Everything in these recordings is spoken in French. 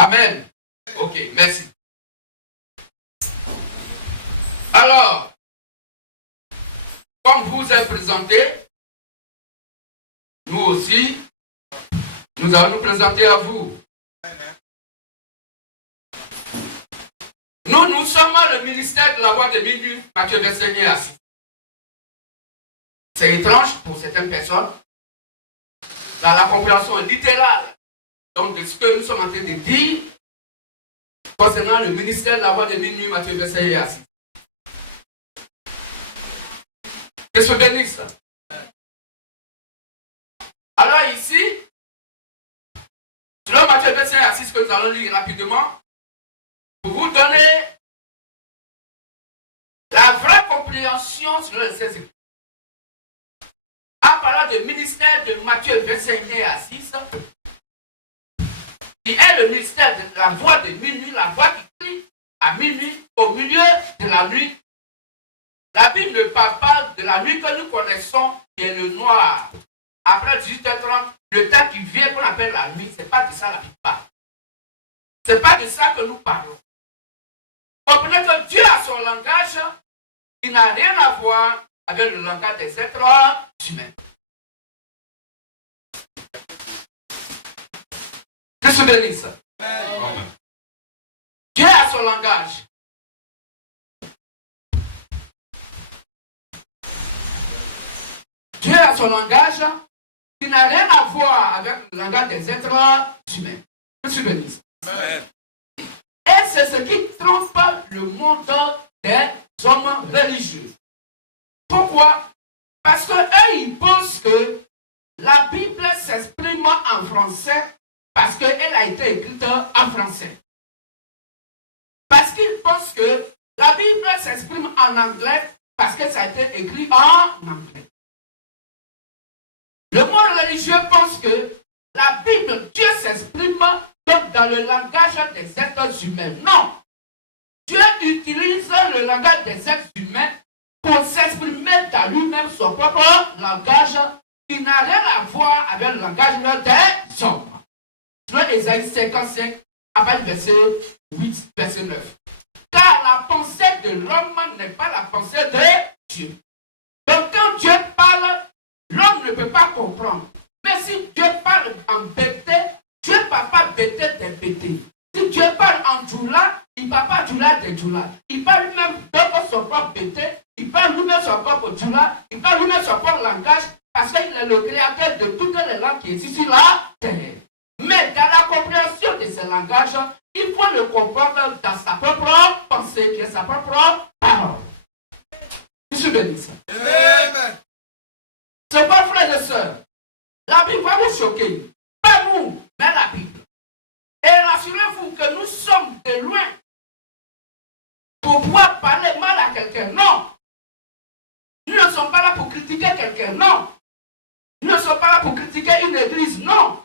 Amen. Ok, merci. Alors, comme vous êtes présenté, nous aussi, nous allons nous présenter à vous. Nous sommes le ministère de la voix de minuit, Matthieu 25 et assis. C'est étrange pour certaines personnes. Dans la compréhension littérale donc, de ce que nous sommes en train de dire concernant le ministère de la voix de minuit, Matthieu 25 et assis. Que se bénisse. Alors ici, selon Matthieu 25 et assis, que nous allons lire rapidement, pour vous donner la vraie compréhension sur le Saint-Esprit. En parlant du ministère de Matthieu 25 et à 6, qui est le ministère de la voix de minuit, la voix qui crie à minuit, au milieu de la nuit. La Bible ne parle pas de la nuit que nous connaissons, qui est le noir. Après 18h30, le temps qui vient qu'on appelle la nuit, ce n'est pas de ça la Bible parle. Ce n'est pas de ça que nous parlons. Comprenez que Dieu a son langage qui n'a rien à voir avec le langage des êtres humains. Que se bénisse. Dieu a son langage. Dieu a son langage qui n'a rien à voir avec le langage des êtres humains. Que se bénisse. Et c'est ce qui trompe le monde des hommes religieux. Pourquoi? Parce qu'eux, ils pensent que la Bible s'exprime en français parce qu'elle a été écrite en français. Parce qu'ils pensent que la Bible s'exprime en anglais parce que ça a été écrit en anglais. Le monde religieux pense que la Bible, Dieu s'exprime comme dans le langage des êtres humains. Non! Dieu utilise le langage des êtres humains pour s'exprimer dans lui-même son propre langage qui n'a rien à voir avec le langage des hommes. Selon Ésaïe 55, après le verset 8, verset 9. Car la pensée de l'homme n'est pas la pensée de Dieu. Donc quand Dieu parle, l'homme ne peut pas comprendre. Mais si Dieu parle en bêté, Dieu ne parle pas bêté des bêtés. Si Dieu parle en djoula, il ne parle pas djoula des djoula. Il parle lui-même de son propre bêté, il parle lui-même son propre djoula, il parle lui-même son propre langage, parce qu'il est le créateur de toutes les langues qui existent sur la terre. Mais dans la compréhension de ce langage, il faut le comprendre dans sa propre pensée, qui est sa propre parole. Je suis béni. C'est pas frère et sœur. La Bible va vous choquer. Pas nous, mais la Bible. Et rassurez-vous que nous sommes de loin pour pouvoir parler mal à quelqu'un. Non. Nous ne sommes pas là pour critiquer quelqu'un. Non. Nous ne sommes pas là pour critiquer une église. Non.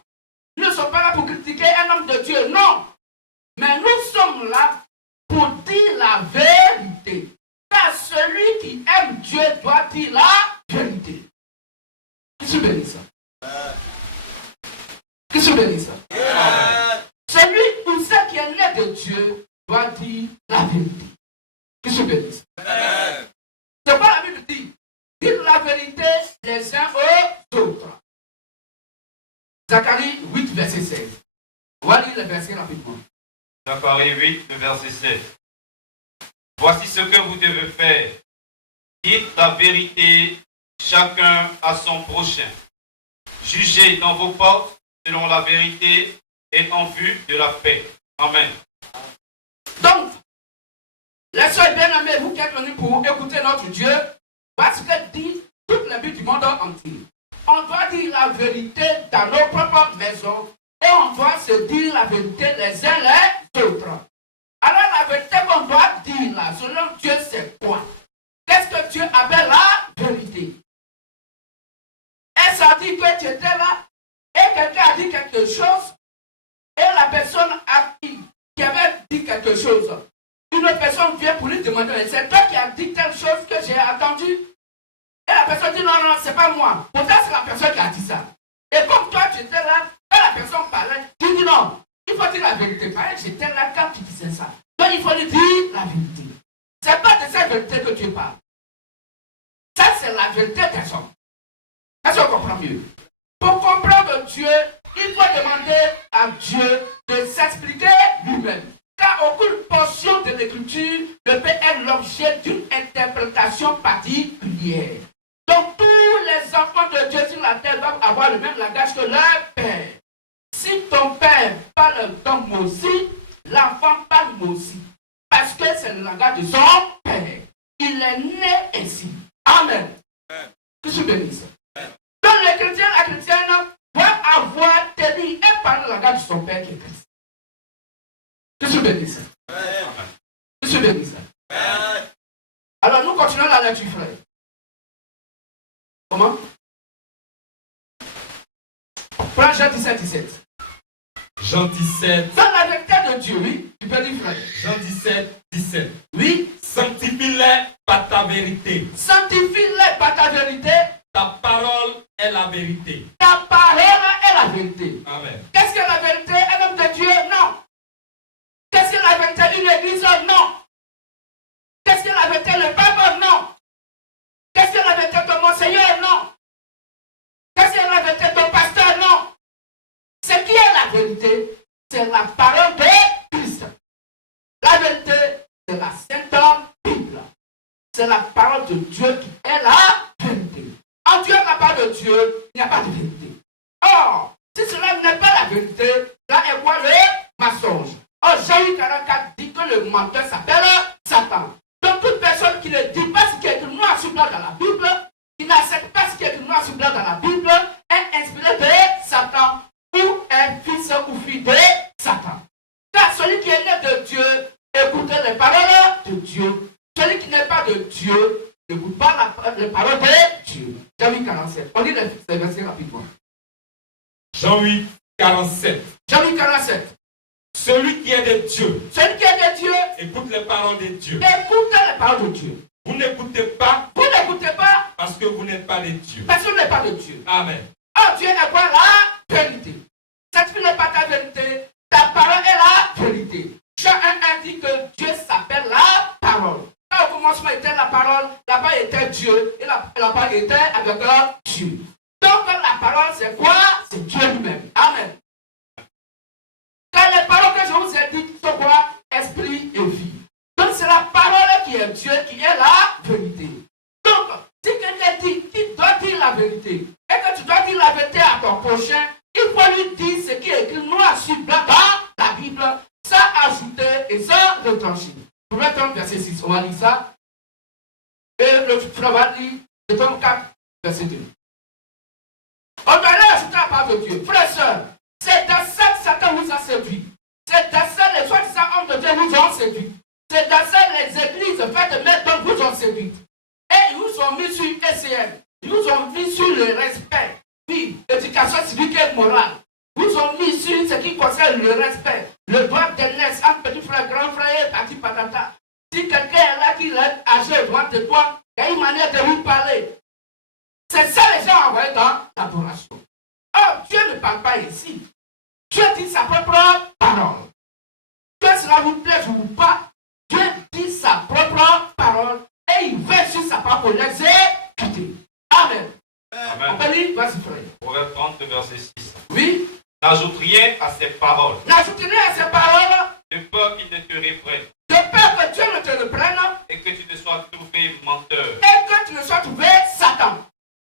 Nous ne sommes pas là pour critiquer un homme de Dieu. Non. Mais nous sommes là pour dire la vérité. Car celui qui aime Dieu doit dire la vérité. Qui se bénisse? Qui se bénisse? Celui ou celle qui est né de Dieu doit dire la vérité. Qui se bénisse? C'est pas la Bible dit. Dites la vérité les uns aux autres. Zacharie 8, verset 16. On va lire le verset rapidement. Zacharie 8, verset 16. Voici ce que vous devez faire. Dites la vérité, chacun à son prochain. Jugez dans vos portes selon la vérité et en vue de la paix. Amen. Donc, les soeurs bien-aimés, vous qui êtes venus pour écouter notre Dieu, parce que dit toute la Bible du monde entier. On doit dire la vérité dans nos propres maisons et on doit se dire la vérité les uns les autres. Alors la vérité qu'on doit dire là, selon Dieu, c'est quoi? Qu'est-ce que Dieu appelle la vérité? Et ça dit que tu étais là et quelqu'un a dit quelque chose et la personne qui avait dit quelque chose, une personne vient pour lui demander, c'est toi qui as dit telle chose que j'ai entendu? Et la personne dit non, non, c'est pas moi. Pourtant, c'est la personne qui a dit ça. Et comme toi, tu étais là, quand la personne parlait, tu dis non, il faut dire la vérité. Pareil, j'étais là quand tu disais ça. Donc il faut lui dire la vérité. Ce n'est pas de cette vérité que tu parles. Ça, c'est la vérité des hommes. Est-ce qu'on comprend mieux? Pour comprendre Dieu, il faut demander à Dieu de s'expliquer lui-même. Car aucune portion de l'écriture ne peut être l'objet d'une interprétation particulière. Donc tous les enfants de Dieu sur la terre doivent avoir le même langage que leur père. Si ton père parle comme moi aussi, l'enfant parle moi aussi. Parce que c'est le langage de son père. Il est né ainsi. Amen. Que je bénisse. Donc le chrétien, la chrétienne doit avoir tenu et parler le langage de son père qui est Christ. Que je bénisse. Que je bénisse. Alors nous continuons la lecture, frère. Comment? Prends Jean 17, 17. Jean 17. Dans la vérité de Dieu, oui. Tu peux dire, frère. Jean 17, 17. Oui. Sanctifie-les par ta vérité. Sanctifie-les par ta vérité. Ta parole est la vérité. Ta parole est la vérité. Amen. Qu'est-ce que la vérité? Un homme de Dieu? Non. Qu'est-ce que la vérité? Une église? Non. Qu'est-ce que la vérité? Le pape? Non. Qu'est-ce que la vérité? Ton monseigneur? Non. Qu'est-ce que la vérité? Ton pasteur? Non. Ce qui est la vérité, c'est la parole de Christ. La vérité, c'est la Sainte Bible. C'est la parole de Dieu qui est la vérité. En Dieu, la parole de Dieu, il n'y a pas de vérité. Or, si cela n'est pas la vérité, là est quoi le mensonge? Or, Jean 8, 44 dit que le menteur s'appelle Satan. Donc, toute personne qui ne dit pas ce qui est écrit noir sur blanc dans la Bible, qui n'accepte pas ce qui est écrit noir sur blanc dans la Bible, est inspiré de Satan ou est fils ou fille de Satan. Car celui qui est né de Dieu écoute les paroles de Dieu. Celui qui n'est pas de Dieu n'écoute pas les paroles de Dieu. Jean 8, 47. On lit les versets rapidement. Jean 8, 47. Jean 8, 47. Celui qui est de Dieu. Celui qui est de Dieu Écoute les paroles de Dieu. écoute les paroles de Dieu. Vous n'écoutez pas. Vous n'écoutez pas Parce que vous n'êtes pas de Dieu. parce que vous n'êtes pas de Dieu. Amen. Oh, Dieu est quoi? La vérité. Sanctifie pas ta vérité. Ta parole est la vérité. Jean 1 dit que Dieu s'appelle la parole. Quand au commencement était la parole était Dieu et la parole était avec Dieu. Donc la parole c'est quoi? C'est Dieu lui-même. Amen. Car les paroles que je vous ai dites sont quoi? Esprit et vie. Donc c'est la parole qui est Dieu, qui est la vérité. Donc, si quelqu'un dit qu'il doit dire la vérité et que tu dois dire la vérité à ton prochain, il faut lui dire ce qui est écrit noir sur blanc dans la Bible, sans ajouter et sans retrancher. Proverbe 30, verset 6, on va lire ça. Et le frère va lire le 34, verset 2. On doit aller ajouter la parole de Dieu. Frères et sœurs, c'est dans ça que Satan vous a séduit. C'est dans ça que les soi-disant hommes de Dieu vous ont séduit. C'est dans ça que les églises faites de maître vous ont séduit. Et ils vous ont mis sur ECM. Ils vous ont mis sur le respect. Puis, éducation civique et morale. Vous ont mis sur ce qui concerne le respect. Le droit d'aînesse entre petit frère, grand frère et petit patata. Si quelqu'un est là qui est âgé devant de toi, il y a une manière de lui parler. C'est ça les gens envoient dans l'adoration. Or, Dieu ne parle pas ici. Dieu dit sa propre parole. Que cela vous plaise ou pas, Dieu dit sa propre parole et il veut sur sa parole pour l'exécuter. Amen. Amen. On peut lire, vas-y frère. Proverbe 30, verset 6. Oui. N'ajoute rien à ces paroles, N'ajoute rien à ces paroles de peur qu'il ne te reprenne de peur que Dieu ne te reprenne et que tu ne sois trouvé menteur. et que tu ne sois trouvé Satan.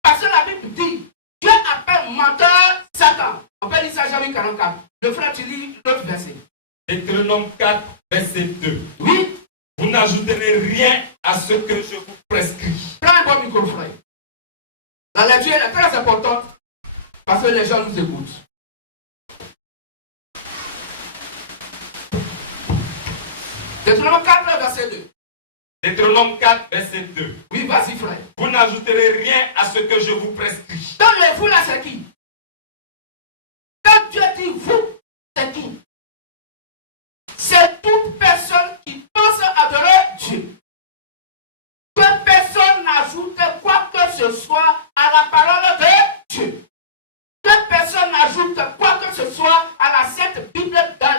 Parce que la Bible dit, Dieu appelle menteur Satan. On peut lire ça Jean 8, 44. Le frère, tu lis l'autre verset. Deutéronome 4, verset 2. Oui. Vous n'ajouterez rien à ce que je vous prescris. Prends un bon micro, frère. La lecture est très importante parce que les gens nous écoutent. Deutéronome 4, verset 2. Deutéronome 4, verset 2. Oui, vas-y, frère. Vous n'ajouterez rien à ce que je vous prescris. Dans le vous, là, c'est qui? Quand Dieu dit vous, c'est qui? C'est toute personne qui pense adorer Dieu. Que personne n'ajoute quoi que ce soit à la parole de Dieu. Que personne n'ajoute quoi que ce soit à la Sainte Bible dans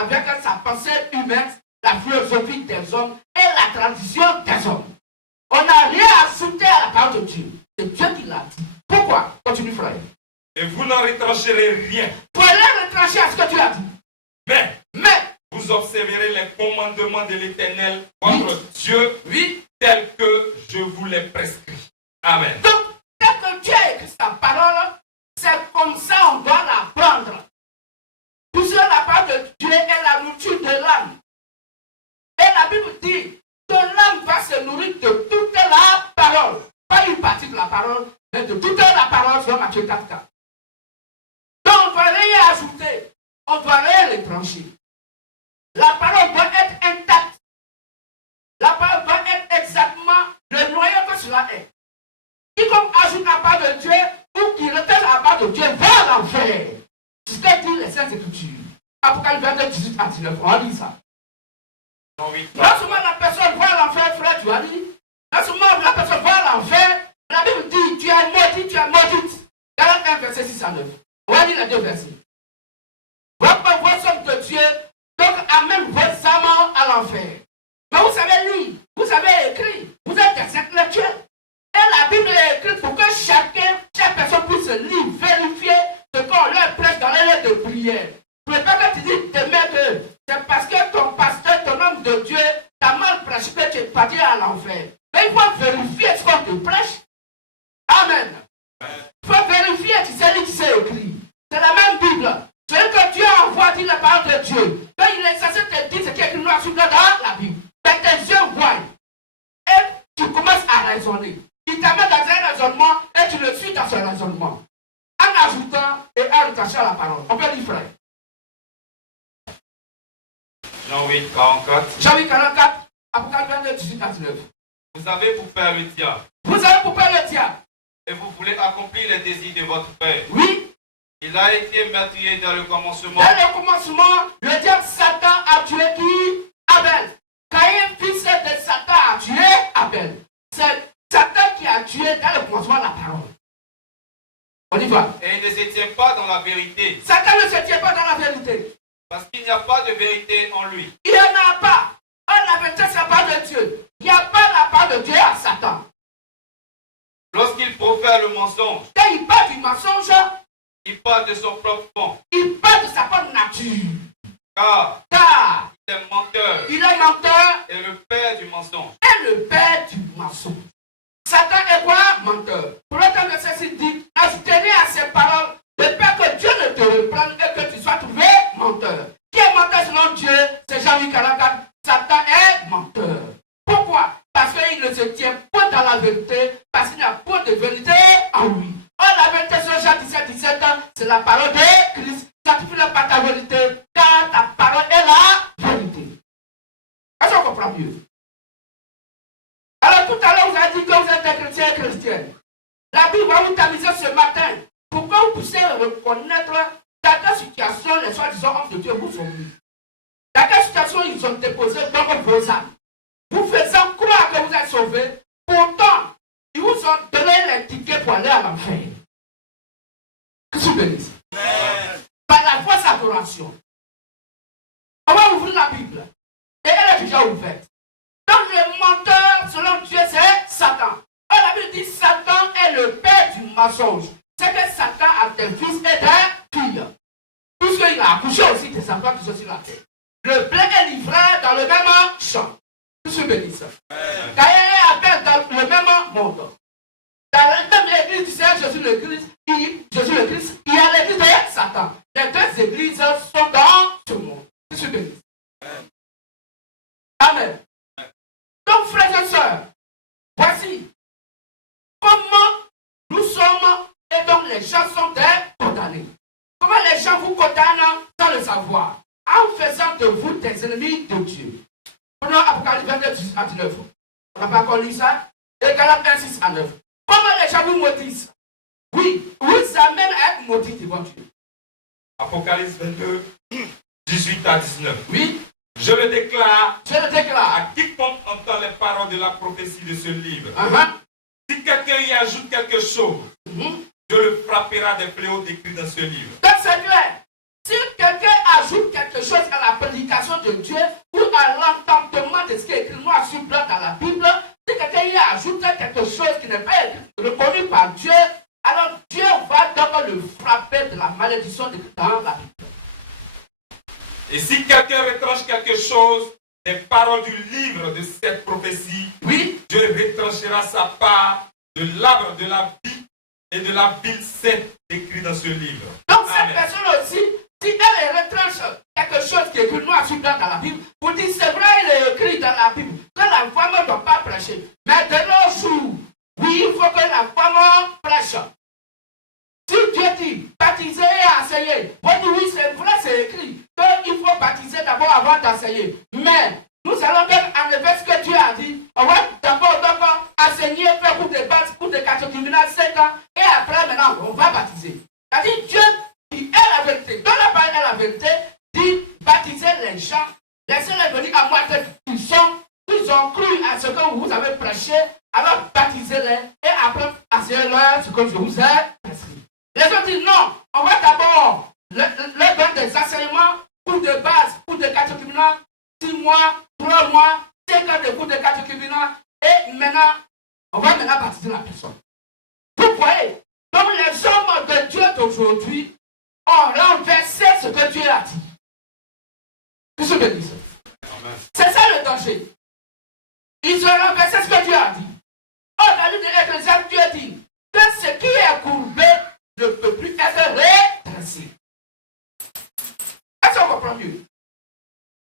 avec sa pensée humaine, la philosophie des hommes et la tradition des hommes. On n'a rien à ajouter à la parole de Dieu. C'est Dieu qui l'a dit. Pourquoi? Continue, frère. Et vous n'en retrancherez rien. Pour aller retrancher à ce que tu as dit. Mais Mais, vous observerez les commandements de l'Éternel, votre Dieu, oui, tels que je vous les prescris. Amen. donc, dès que Dieu a écrit sa parole, c'est comme ça on doit la prendre. Puisque la parole de Dieu est la nourriture de l'âme. Et la Bible dit que l'âme va se nourrir de toute la parole. Pas une partie de la parole, mais de toute la parole sur Matthieu 4. Donc on ne doit rien ajouter. On ne doit rien retrancher. La parole doit être intacte. La parole doit être exactement le noyau que cela est. Quiconque ajoute la part de Dieu ou qui retient la part de Dieu va à l'enfer. C'est ce que dit les Saintes Écritures. Apocalypse 22, 18 à 19. On lit ça. Non seulement la personne va à l'enfer, frère, tu as dit. Non seulement la personne va à l'enfer, la Bible dit tu es maudit, tu es maudite. Galates 1, verset 6 à 9. On va lire les deux versets. Vos sommes de Dieu, donc amène vos âmes à l'enfer. Mais vous savez lire, vous savez écrire, vous êtes des intellectuels. Et la Bible est écrite pour que chaque personne puisse lire, vérifier ce qu'on leur prêche dans les lettres de prière. Je ne veux pas que tu dises demain que c'est parce que ton pasteur, ton homme de Dieu, t'a mal prêché que tu es parti à l'enfer. Mais il faut vérifier ce qu'on te prêche. Amen. Il faut vérifier, tu sais lire, tu sais écrire. C'est la même Bible. Celui que Dieu envoie dit la parole de Dieu. Mais il est censé te dire ce qui est écrit noir sur blanc dans la Bible. Mais tes yeux voient. Et tu commences à raisonner. Il t'amène dans un raisonnement et tu le suis dans ce raisonnement. En ajoutant et en retachant la parole. On peut dire frère. Jean 8, 44. Jean 8, 44, Apocalypse 22, 18 à 19. Vous avez pour père le diable, Vous avez pour père le diable. et vous voulez accomplir les désirs de votre père. Oui. Il a été meurtrier dans le commencement. Dans le commencement, le diable Satan a tué qui? Abel. Caïn, fils de Satan, a tué Abel. C'est Satan qui a tué dans le commencement la parole. On y va. Et il ne se tient pas dans la vérité, Satan ne se tient pas dans la vérité. parce qu'il n'y a pas de vérité en lui. Il n'y en a pas. La vérité, c'est la part de Dieu. Il n'y a pas la part de Dieu à Satan. Lorsqu'il profère le mensonge, Quand il parle du mensonge, il parle de son propre fond, il parle de sa propre nature. car Car il est menteur il est menteur et le père du mensonge. et le père du mensonge. Satan est quoi? Menteur. Pour autant que ceci dit, ajoutez à ces paroles, de peur que Dieu ne te reprenne et que tu sois trouvé menteur. Qui est menteur selon Dieu? C'est Jean 8, 44. Satan est menteur. Pourquoi? Parce qu'il ne se tient pas dans la vérité, parce qu'il n'y a pas de vérité en lui. Or, la vérité sur Jean 17, 17, c'est la parole de Christ. Sanctifie-le par ta vérité, car ta parole est la vérité. Est-ce qu'on comprend mieux? Alors, tout à l'heure, vous avez dit que vous êtes des chrétiens et chrétiennes. La Bible va vous tamiser ce matin pour que vous puissiez reconnaître dans quelle situation les soi-disant hommes de Dieu vous ont mis. Dans quelle situation ils ont déposé dans vos âmes. Vous faisant croire que vous êtes sauvés, pourtant, ils vous ont donné les tickets pour aller à l'enfer. Que tu bénisses. Par la fausse adoration. On va ouvrir la Bible. Et elle est déjà ouverte. Donc le menteur, selon Dieu, c'est Satan. Or, la Bible dit Satan est le père du mensonge. C'est que Satan a des fils et des filles. Puisqu'il a accouché aussi des enfants qui sont sur la terre. Le blé est livré dans le même champ. Que Dieu bénisse. Caïn et Abel dans le même monde. Dans la même église du Seigneur Jésus le Christ, il y a l'église de Satan. Les deux églises sont dans ce monde. Que Dieu bénisse. Amen. Donc, frères et sœurs, voici comment nous sommes et donc les gens sont des condamnés. Comment les gens vous condamnent sans le savoir? En faisant de vous des ennemis de Dieu. Prenons Apocalypse 22, 18 à 19. On n'a pas encore lu ça. Et Galates 1, 6 à 9. Comment les gens vous maudissent? Oui, vous amènent à être maudits devant Dieu. Apocalypse 22, 18 à 19. Oui. Je le déclare Je le déclare. à quiconque entend les paroles de la prophétie de ce livre. Uh-huh. Si quelqu'un y ajoute quelque chose, je le frapperai des fléaux décrits dans ce livre. Donc c'est clair. Si quelqu'un ajoute quelque chose à la prédication de Dieu ou à l'entendement de ce qui est écrit noir sur blanc dans la Bible, si quelqu'un y ajoute quelque chose qui n'est pas reconnu par Dieu, alors Dieu va d'abord le frapper de la malédiction dans la Bible. Et si quelqu'un retranche quelque chose des paroles du livre de cette prophétie, oui, Dieu retranchera sa part de l'arbre de la vie et de la ville sainte écrit dans ce livre. Donc Amen. cette personne aussi, si elle retranche quelque chose qui est écrit noir sur blanc dans la Bible, vous dites c'est vrai, il est écrit dans la Bible que la femme ne doit pas prêcher. Mais de nos jours, oui, il faut que la femme prêche. Si Dieu dit baptiser et enseigner, vous dites oui, c'est vrai, c'est écrit qu'il faut baptiser d'abord avant d'enseigner. Mais nous allons faire en effet ce que Dieu a dit. On va d'abord enseigner, faire cours de base, cours de catéchuménat 7 ans, et après maintenant on va baptiser. C'est-à-dire Dieu qui est la vérité, dans la parole est la vérité, dit baptiser les gens, laissez-les venir à moitié ils ont cru à ce que vous avez prêché, alors baptisez-les et après enseignez-leur ce que je vous ai prescrit. Les autres disent non, on va d'abord leur donner des enseignements, cours de base, cours de catéchuménat, 6 mois, 3 mois, 5 ans de cours de catéchuménat, et maintenant, on va maintenant baptiser la personne. Vous voyez, donc les hommes de Dieu d'aujourd'hui ont renversé ce que Dieu a dit. Que se bénisse. C'est ça le danger. Ils ont renversé ce que Dieu a dit. Oh, dans le livre de l'Ecclésiaste, Dieu dit que ce qui est courbé ne peut plus être redressé. Est-ce qu'on comprend mieux?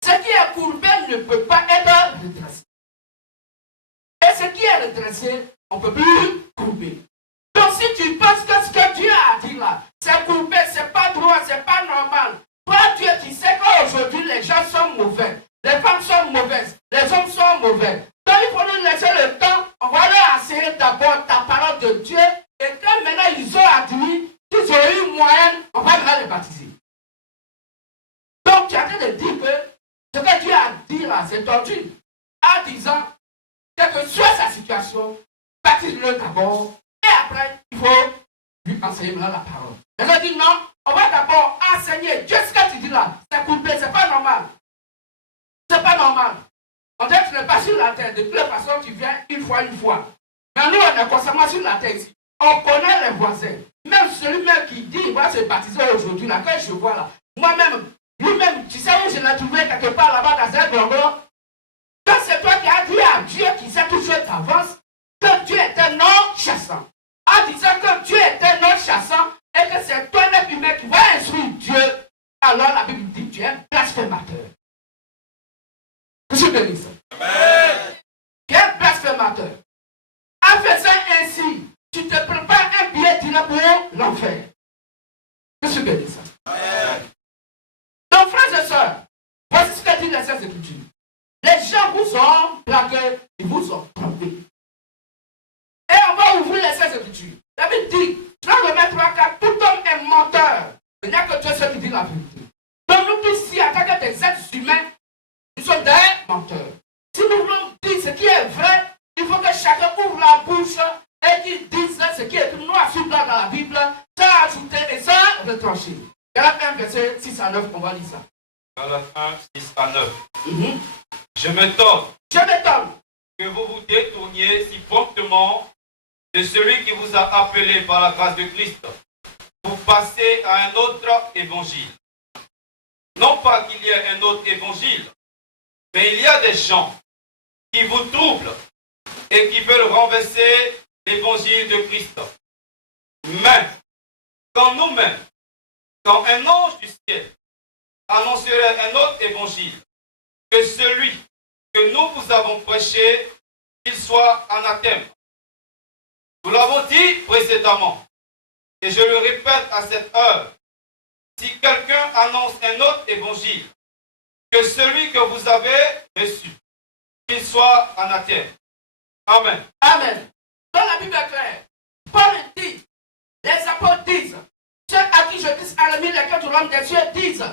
Ce qui est courbé ne peut pas être redressé. Et ce qui est redressé, on ne peut plus courber. Donc si tu penses que ce que Dieu a dit là, c'est courbé, c'est pas droit, c'est pas normal. Toi, Dieu, tu sais qu'aujourd'hui, les gens sont mauvais. Les femmes sont mauvaises. Les hommes sont mauvais. Donc il faut nous laisser le temps. On va leur enseigner d'abord ta parole de Dieu. Et quand maintenant ils ont admis, qu'ils ont eu moyen, on va maintenant les baptiser. Donc tu es en train de dire que ce que Dieu a dit là, c'est tordu. En disant, quelle que soit sa situation, baptise-le d'abord. Et après, il faut lui enseigner maintenant la parole. Et je dis non, on va d'abord enseigner. Dieu, ce que tu dis là, c'est coupé, c'est pas normal. C'est pas normal. On dit que tu n'es pas sur la terre. De toute façon, tu viens une fois. Mais nous, on est constamment sur la terre ici. On connaît les voisins. Même celui-même qui dit qu'il va se baptiser aujourd'hui, là, quand je vois là, moi-même, lui-même, tu sais où je l'ai trouvé quelque part là-bas dans un grandeur. Quand c'est toi qui as dit à Dieu qui sait tout chose d'avance, que Dieu était non chassant. En disant que Dieu était non chassant et que c'est toi l'être humain qui va instruire Dieu, alors la Bible dit tu es un blasphémateur. Que je bénisse. Amen. Tu es un blasphémateur. En faisant ainsi, tu te prépares un billet direct pour l'enfer. Que je bénisse. Amen. Donc, frères et sœurs, voici ce que dit les Saintes Écritures. Les gens vous ont blagué, ils vous ont trompé. Et on va ouvrir les Saintes Écritures. La Bible dit, dans le Romains 3, 4, tout homme est menteur. Il n'y a que Dieu seul qui dit la vérité. Donc nous tous ici, en tant que des êtres humains, nous sommes des menteurs. Si nous voulons dire ce qui est vrai, il faut que chacun ouvre la bouche et qu'il dise ce qui est noir sur blanc dans la Bible, sans ajouter et sans retrancher. Galates 1, verset 6 à 9, on va lire ça. Galates 1, 6 à 9. Je m'étonne que vous vous détourniez si promptement de celui qui vous a appelé par la grâce de Christ. Vous passez à un autre évangile. Non pas qu'il y ait un autre évangile, mais il y a des gens qui vous troublent et qui veulent renverser l'évangile de Christ. Mais, quand nous-mêmes, quand un ange du ciel annoncerait un autre évangile que celui que nous vous avons prêché, qu'il soit anathème. Nous l'avons dit précédemment, et je le répète à cette heure, si quelqu'un annonce un autre évangile que celui que vous avez reçu, qu'il soit anathème. Amen. Amen. Dans la Bible est claire, Paul dit, les apôtres disent, ceux à qui je dis à l'ami lesquels tout l'homme des cieux disent,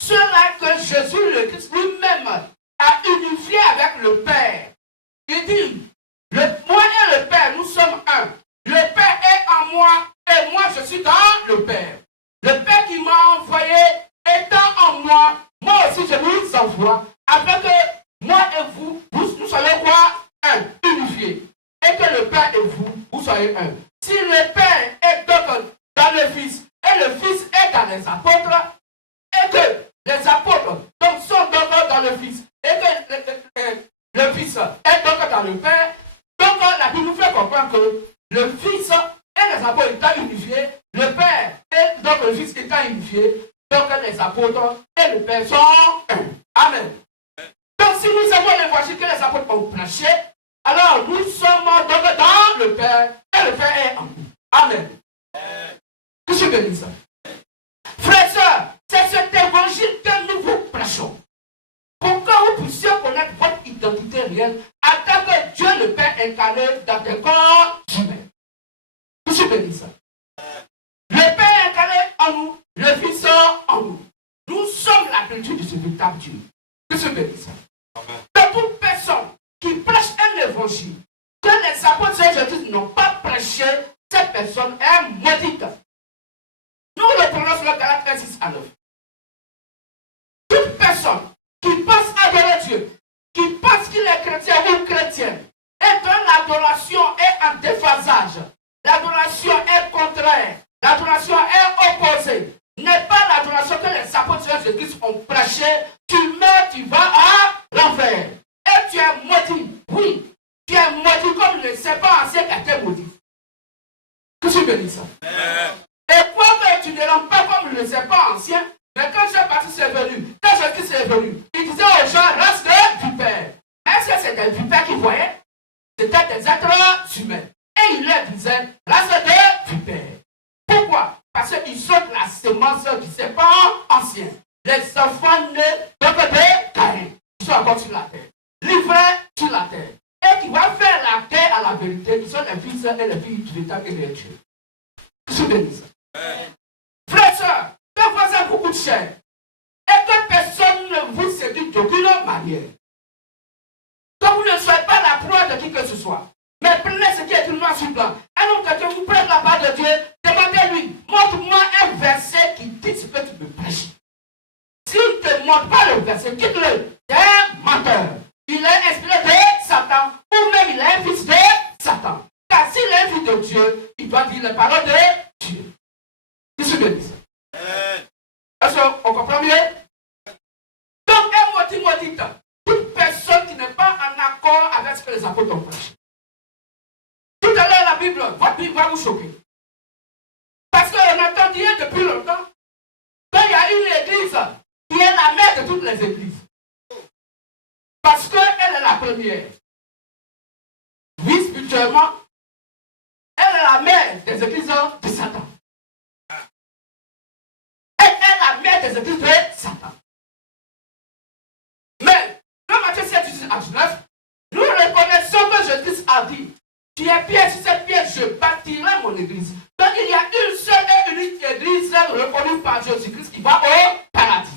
ceux-là que Jésus le Christ lui-même a unifié avec le Père. Il dit, moi et le Père, nous sommes un. Le Père est en moi et moi je suis dans le Père. Le Père qui m'a envoyé étant en nous envoie afin que moi et vous, nous soyons quoi? Un, unifiés. Et que le Père et vous soyez un. Si le Père est donc dans le Fils et le Fils est dans les apôtres, et que les apôtres donc, sont donc dans le Fils et que le Fils est donc dans le Père, donc la Bible nous fait comprendre que le Fils et les apôtres étant unifiés, le Père et donc le Fils étant unifiés, donc les apôtres et le Père sont un. Amen. Donc si nous avons l'évangile que les apôtres ont prêché, alors nous sommes donc dans le Père et le Père est en nous. Amen. Que je bénisse ça. Frères et sœurs, c'est cet évangile que nous vous prêchons. Pour que vous puissiez connaître votre identité réelle en tant que Dieu le Père incarné dans des corps humains. Que je bénisse ça. Le Père incarné en nous, le Fils en nous. Nous sommes la plénitude de ce véritable Dieu. Que je bénisse ça. De toute personne qui prêche un évangile que les apôtres de Jésus n'ont pas prêché, cette personne est maudite. Nous le prenons sur le Galates 6 à 9. Toute personne qui pense adorer Dieu, qui pense qu'il est chrétien ou chrétienne, et que l'adoration est en déphasage, l'adoration est contraire, l'adoration est opposée, n'est pas l'adoration que les apôtres de Jésus ont prêché, tu meurs, tu vas à l'enfer. Et tu es maudit. Oui, tu es maudit comme le serpent ancien qui a été maudit. Que je bénisse ça. Et quoi que tu ne l'aimes pas comme le serpent ancien, mais quand Jésus est venu, quand Jésus est venu, il disait aux gens, reste des vipères. Est-ce que c'était des vipères qu'ils voyaient? C'était des êtres humains. Et il leur disait, reste des vipères. Pourquoi? Parce qu'ils sont la semence du serpent ancien. Les enfants nés de Caïn, ils sont encore sur la terre. Livrés sur la terre. Et qui va faire la terre à la vérité, qui sont les fils et les filles du véritable et de Dieu. Je bénis ça. Frères et sœurs, que vous avez beaucoup de chair, et que personne ne vous séduit d'aucune manière. Que vous ne soyez pas la proie de qui que ce soit. Mais prenez ce qui est noir sur blanc. Un homme que vous prenez la part de Dieu, demandez-lui, montre-moi un verset qui dit ce que tu me prêches. S'il ne te montre pas le verset, quitte-le. C'est un menteur. Il est inspiré de Satan, ou même il est un fils de Satan. Car s'il est un fils de Dieu, il doit dire les paroles de Dieu. Qu'est-ce que je dis ça? Est-ce qu'on comprend mieux? Donc, un maudit, toute personne qui n'est pas en accord avec ce que les apôtres ont prêché. Tout à l'heure, la Bible, votre Bible va vous choquer. Parce qu'on entend dire depuis longtemps qu'il y a une église qui est la mère de toutes les églises. Parce qu'elle est la première. Oui, spirituellement, elle est la mère des églises de Satan. Elle est la mère des églises de Satan. Mais, dans Matthieu 7, 18 à 19, nous reconnaissons que Jésus a dit, tu es pierre sur cette pierre, je bâtirai mon église. Donc il y a une seule et unique église reconnue par Jésus-Christ qui va au paradis.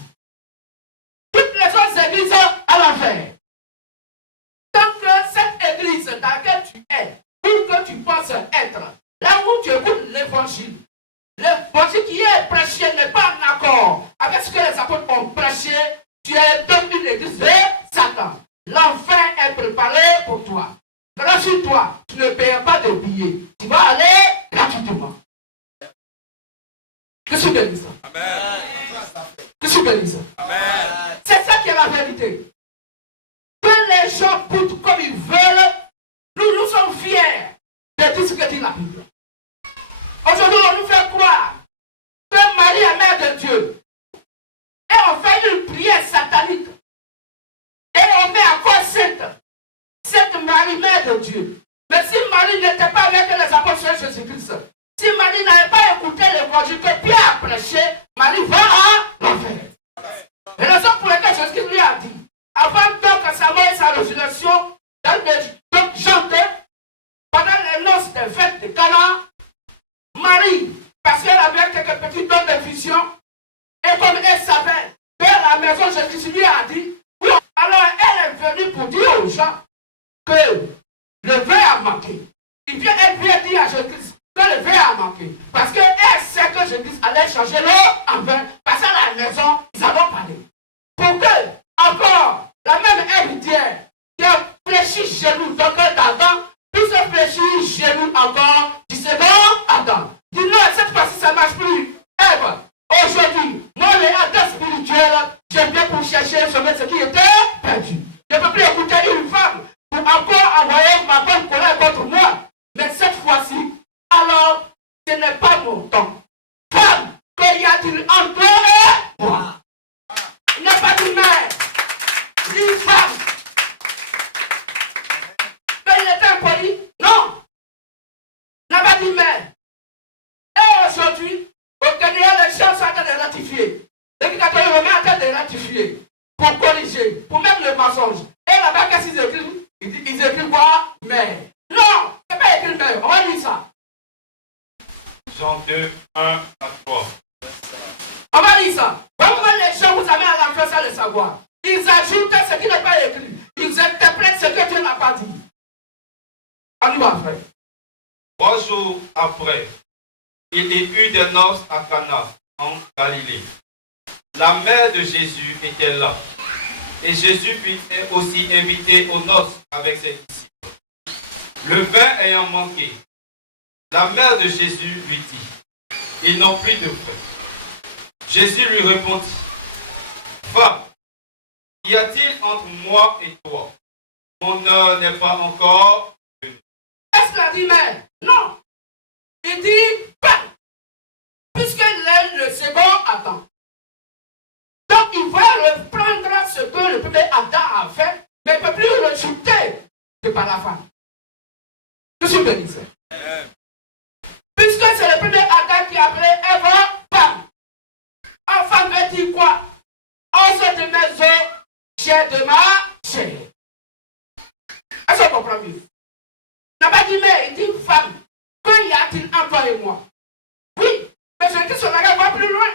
Toutes les autres églises à l'enfer. Tant que cette église dans laquelle tu es, ou que tu penses être, là où tu écoutes l'évangile qui est prêché n'est pas en accord avec ce que les apôtres ont prêché, tu es dans une église de Satan. L'enfer est préparé pour toi. Rassure-toi, tu ne payes pas de billets. Tu vas aller gratuitement. Que je bénisse ça. Amen. Que je bénisse ça. Amen. C'est ça qui est la vérité. Que les gens boutent comme ils veulent, nous sommes fiers de tout ce que dit la Bible. Aujourd'hui, on nous fait croire que Marie est mère de Dieu. Et on fait une prière satanique. Et on met à quoi sainte Marie, mère de Dieu. Mais si Marie n'était pas avec les apôtres de Jésus-Christ, si Marie n'avait pas écouté l'évangile que Pierre a prêché, Marie va à l'enfer. Et la raison pour laquelle Jésus lui a dit, avant donc sa mort et sa résurrection, donc Jean 2, pendant les noces des fêtes de Cana, Marie, parce qu'elle avait quelques petits dons de vision, et comme elle savait que la maison Jésus lui a dit, oui, alors elle est venue pour dire aux gens que le vin a manqué. Elle vient dire à Jésus que le vin a manqué. Parce qu'elle sait que Jésus allait changer l'eau en vin. Parce qu'à la maison, ils allons parler. Pour que encore, la même héritière qui a fléchi genou donc d'Adam, puis se fléchit genou encore du second Adam. Dis-nous, cette fois-ci, ça ne marche plus. Ève, aujourd'hui, moi, les Adam spirituels, je viens pour chercher ce qui était perdu. Je ne peux plus écouter une femme pour encore envoyer ma bonne colère contre moi. Mais cette fois-ci, alors, ce n'est pas mon temps. Femme, qu'il y a-t-il entre toi et moi? Il n'y a pas de mère. Une femme. Il était impoli? Non. Il n'a pas dit mère. Et aujourd'hui, au Kenya, les gens sont en train de ratifier. L'éducateur romain est en train de ratifier. Pour corriger, pour mettre le mensonge. Et là-bas, qu'est-ce qu'ils écrivent? Ils écrivent quoi? Mère. Non, c'est pas écrit mère. On va lire ça. Jean 2, 1 à 3. On va lire ça. Comment les gens vous amènent à l'enfer sans le savoir? Ils ajoutent ce qui n'est pas écrit. Ils interprètent ce que Dieu n'a pas dit. On y va, frère. 3 jours après, il y eut des noces à Cana, en Galilée. La mère de Jésus était là. Et Jésus fut aussi invité aux noces avec ses disciples. Le vin ayant manqué, la mère de Jésus lui dit, ils n'ont plus de vin. Jésus lui répondit, femme, qu'y a-t-il entre moi et toi? Mon heure n'est pas encore venue. Est-ce qu'il a dit mère? Non. Il dit pas. Puisque le second attend. Donc il va reprendre ce que le premier Adam a fait, mais il ne peut plus rajouter de par la femme. Je suis béni. Puisque c'est le premier Adam qui a appelé Ève femme. En femme veut dire quoi? Os de mes os, chair de ma chair. Est-ce qu'on comprend mieux? Il n'a pas dit mais, il dit femme. Que y a-t-il entre toi et moi? Oui, mais je dis son langage va plus loin.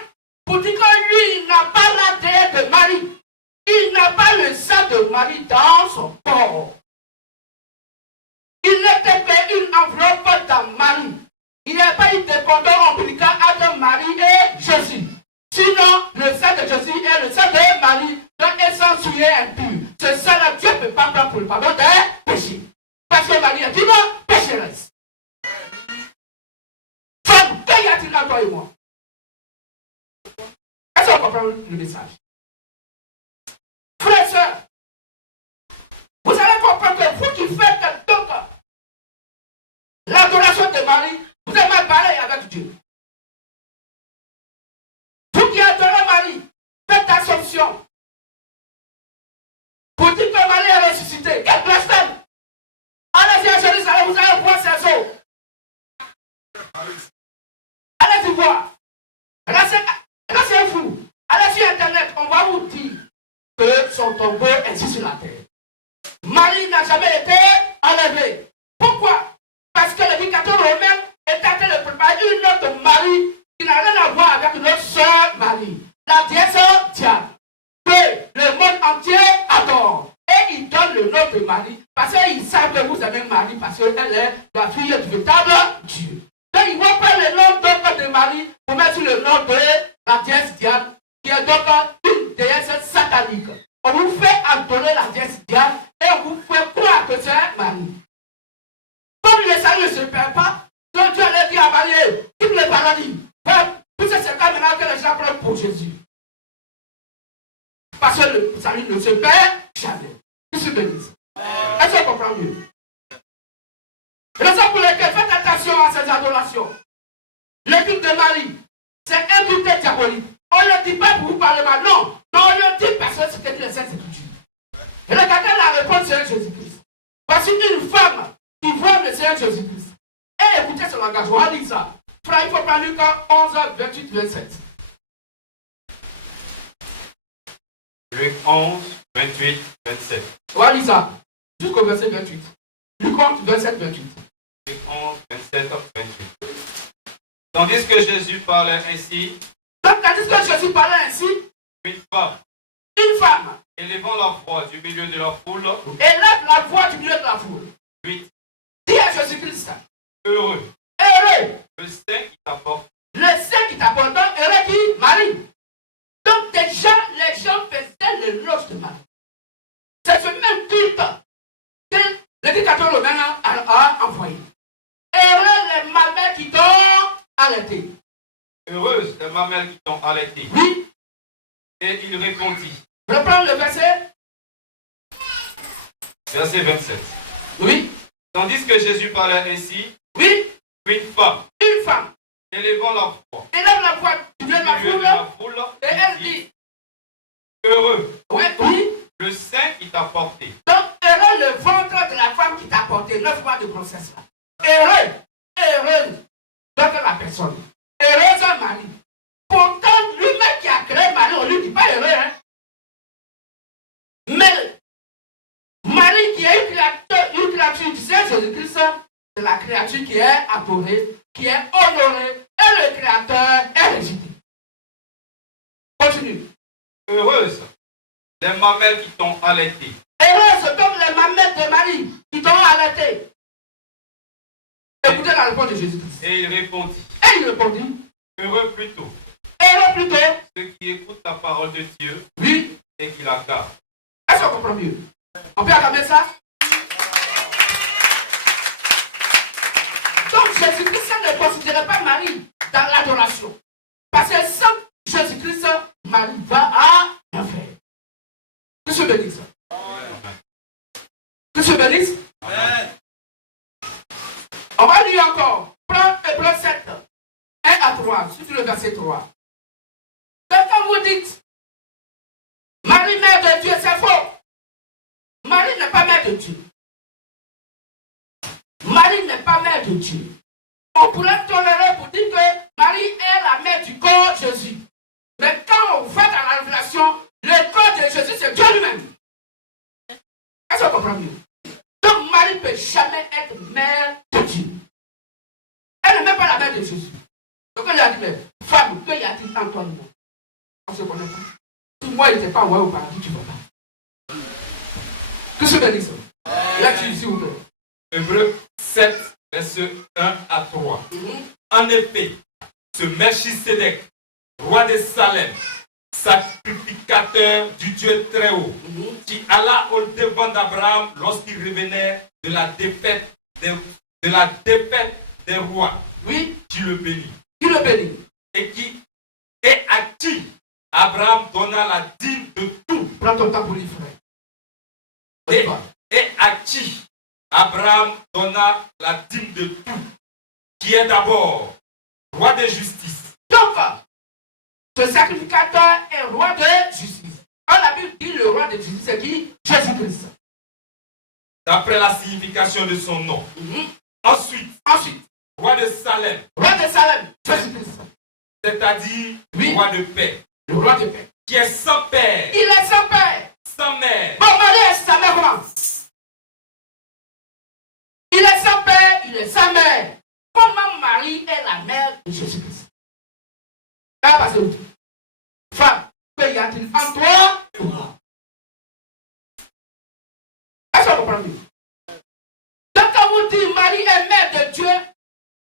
Pour dire que lui, il n'a pas la terre de Marie. Il n'a pas le sang de Marie dans son corps. Il n'était qu'une enveloppe dans Marie. Il n'y a pas eu de condom ombilical entre Marie et Jésus. Sinon, le sang de Jésus est le sang de Marie, donc est censuré impur. Ce sang-là, Dieu ne peut pas prendre pour le pardon des péchés. Parce que Marie a dit non, pécheresse. Femme, que y a-t-il entre toi et moi? Est-ce qu'on comprend le message? Frères et sœurs, vous allez comprendre que vous qui faites donc l'adoration de Marie, vous êtes mal pareil avec Dieu. Vous qui adorez Marie, faites l'Assomption. Pour dire que Marie est ressuscitée. Quel blasphème! Allez-y à Jérusalem, vous allez voir ses os. Allez-y voir. Là, c'est fou. Allez sur Internet, on va vous dire que son tombeau est ici sur la terre. Marie n'a jamais été enlevée. Pourquoi? Parce que l'éducateur romain est en train de préparer une autre Marie qui n'a rien à voir avec notre sœur Marie, la déesse Diane, que le monde entier adore. Et il donne le nom de Marie parce qu'ils savent que vous aimez Marie parce qu'elle est la fille du véritable Dieu. Donc ils vont prendre le nom de Marie pour mettre sur le nom de la déesse Diane, qui est donc une déesse satanique. On vous fait adorer la déesse Diane et on vous fait croire que c'est Marie. Comme le salut ne se perd pas, donc Dieu allait dire à Marie, quitte le paradis. Puisque c'est là maintenant que les gens prennent pour Jésus. Parce que le salut ne se perd jamais. Je suis béni. Est-ce qu'on comprend mieux? Raison pour laquelle faites attention à ces adorations. Le culte de Marie, c'est un culte diabolique. On ne le dit pas pour vous parler mal, non. Non, on le dit parce que c'est les Saintes Écritures. Et regardez la réponse de Jésus-Christ. Voici une femme qui voit le Seigneur Jésus-Christ. Et écoutez son langage, on va lire ça. Frère, il faut prendre Luc 11, 28, 27. Luc 11, 28, 27. On va lire ça jusqu'au verset 28. Luc 11, 27, 28. Luc 11, 27, 28. Tandis que Jésus parlait ainsi, donc, tandis que Jésus parlait ainsi, une femme, élevant la voix du milieu de la foule, élève la voix du milieu de la foule. 8. Dis à Jésus-Christ, Heureux, heureux, le Saint qui t'apporte. le Saint qui t'apporte, heureux qui? Marie. Donc Donc déjà, les gens faisaient l'éloge de Marie. C'est ce même culte que le dictateur romain a envoyé. Heureux les mamelles qui t'ont allaité. Heureuse les mamelles qui t'ont allaité. Oui. Et il répondit. Reprends le verset. Verset 27. Oui. Tandis que Jésus parlait ainsi, Oui. une femme, élevant la voix, élève la voix du milieu de la au milieu de la foule, foule, et elle dit, heureux, oui, oui. le sein qui t'a porté. Donc, heureux le ventre de la femme qui t'a porté 9 mois de grossesse là. Heureux, heureuse, donc la personne. Heureuse Marie. Pourtant, lui-même qui a créé Marie, on ne lui dit pas heureux, hein. Mais Marie qui est une créature du Seigneur Jésus-Christ, c'est la créature qui est adorée, qui est honorée, et le Créateur est légitime. Continue. Heureuse les mamelles qui t'ont allaité. Heureuse comme les mamelles de Marie qui t'ont allaité. Écoutez la réponse de Jésus-Christ. Et il répondit. Et il répondit. Heureux plutôt Heureux plutôt. ceux qui écoutent la parole de Dieu Oui. et qui la gardent. Est-ce qu'on comprend mieux? On peut acclamer ça? Donc Jésus-Christ ne considérait pas Marie dans l'adoration. Parce que sans Jésus-Christ, Marie va à l'enfer. Que se bénisse. Que se bénisse. Amen. On va lire encore. Prends Hébreux 7, 1 à 3, sur le verset 3. Donc quand vous dites, Marie, mère de Dieu, c'est faux. Marie n'est pas mère de Dieu. Marie n'est pas mère de Dieu. On pourrait tolérer pour dire que Marie est la mère du corps de Jésus. Mais quand on va dans la révélation, le corps de Jésus, c'est Dieu lui-même. Est-ce qu'on comprend mieux? Donc Marie ne peut jamais être mère de Dieu. Elle n'est même pas la mère de Jésus. Donc elle a dit, mais femme, que y a-t-il en toi et moi? On ne se connaît pas. Si moi, il n'était pas envoyé au paradis, tu ne vas pas. Que se bénisse. Là-dessus, s'il vous plaît. Hébreux 7, versets 1 à 3. En effet, ce Melchisédek, roi de Salem, sacrificateur du Dieu très haut, qui alla au devant d'Abraham lorsqu'il revenait de la défaite des rois, Oui, qui le bénit, qui le bénit. et à qui Abraham donna la dîme de tout, Prends ton temps pour lui, frère. et à qui Abraham donna la dîme de tout, qui est d'abord roi de justice. Donc, ce sacrificateur est roi de justice. Quand la Bible dit le roi de justice, c'est qui? Jésus-Christ. D'après la signification de son nom. Ensuite, roi de Salem, roi de Salem, Jésus-Christ. c'est-à-dire Oui. roi de paix, Le roi de paix. qui est sans père, Il est sans père. sans mère, Bon, Marie est sa mère comment? Il est sans père, il est sa mère. Comment Marie est la mère de Jésus-Christ? Là, parce que femme, que y a-t-il en toi et moi? Est-ce qu'on comprend mieux? Donc, quand vous dites Marie est mère de Dieu,